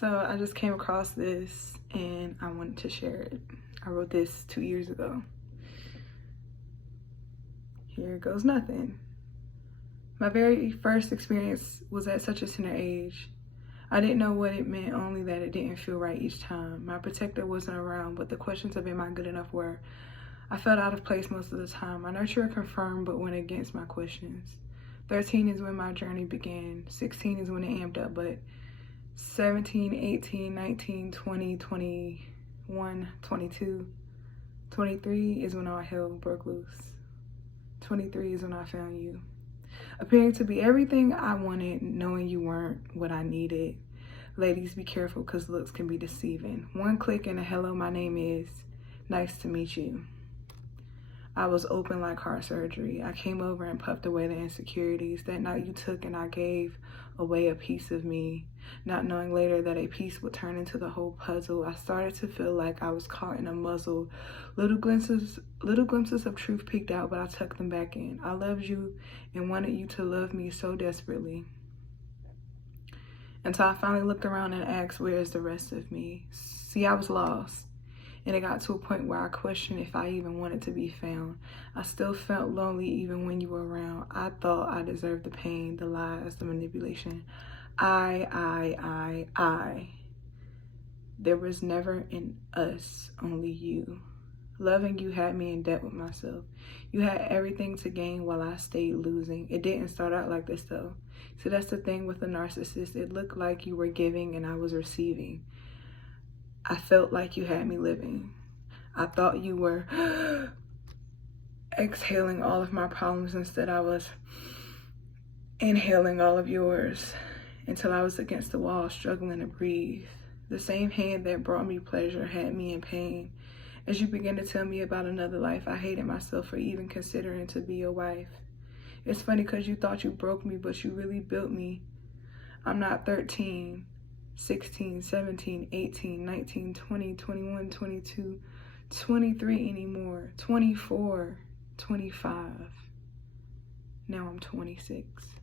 So I just came across this and I wanted to share it. I wrote this 2 years ago. Here goes nothing. My very first experience was at such a tender age. I didn't know what it meant, only that it didn't feel right each time. My protector wasn't around, but the questions of am I good enough were. I felt out of place most of the time. My nurturer confirmed but went against my questions. 13 is when my journey began. 16 is when it amped up, but 17, 18, 19, 20, 21, 22, 23 is when all hell broke loose. 23 is when I found you. Appearing to be everything I wanted, knowing you weren't what I needed. Ladies, be careful because looks can be deceiving. One click and a hello, my name is. Nice to meet you. I was open like heart surgery. I came over and puffed away the insecurities. That night you took and I gave away a piece of me, not knowing later that a piece would turn into the whole puzzle. I started to feel like I was caught in a muzzle. Little glimpses of truth peeked out, but I tucked them back in. I loved you and wanted you to love me so desperately. Until I finally looked around and asked, where is the rest of me? See, I was lost. And it got to a point where I questioned if I even wanted to be found. I still felt lonely even when you were around. I thought I deserved the pain, the lies, the manipulation. I. There was never an us, only you. Loving you had me in debt with myself. You had everything to gain while I stayed losing. It didn't start out like this though. So that's the thing with a narcissist. It looked like you were giving and I was receiving. I felt like you had me living. I thought you were exhaling all of my problems. Instead, I was inhaling all of yours until I was against the wall, struggling to breathe. The same hand that brought me pleasure had me in pain. As you began to tell me about another life, I hated myself for even considering to be your wife. It's funny because you thought you broke me, but you really built me. I'm not 13. 16, 17, 18, 19, 20, 21, 22, 23 anymore, 24, 25. Now I'm 26.